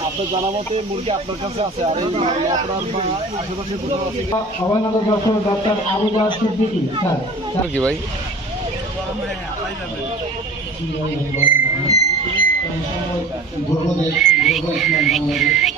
আপনার জানা মতে মুরগি আপনার কাছে আছে আর আশেপাশে সিদ্দিকী স্যার কি ভাই? গর্বদেশ গর্ব ইসলাম বাংলাদেশ।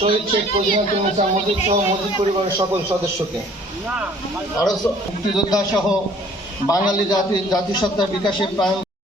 শহীদ শেখ ফজিলাতুন্নেসা মজিদ সহ মজিদ পরিবারের সকল সদস্যকে। আরও মুক্তিযোদ্ধা সহ বাঙালি জাতি জাতিসত্তার বিকাশে প্রাণ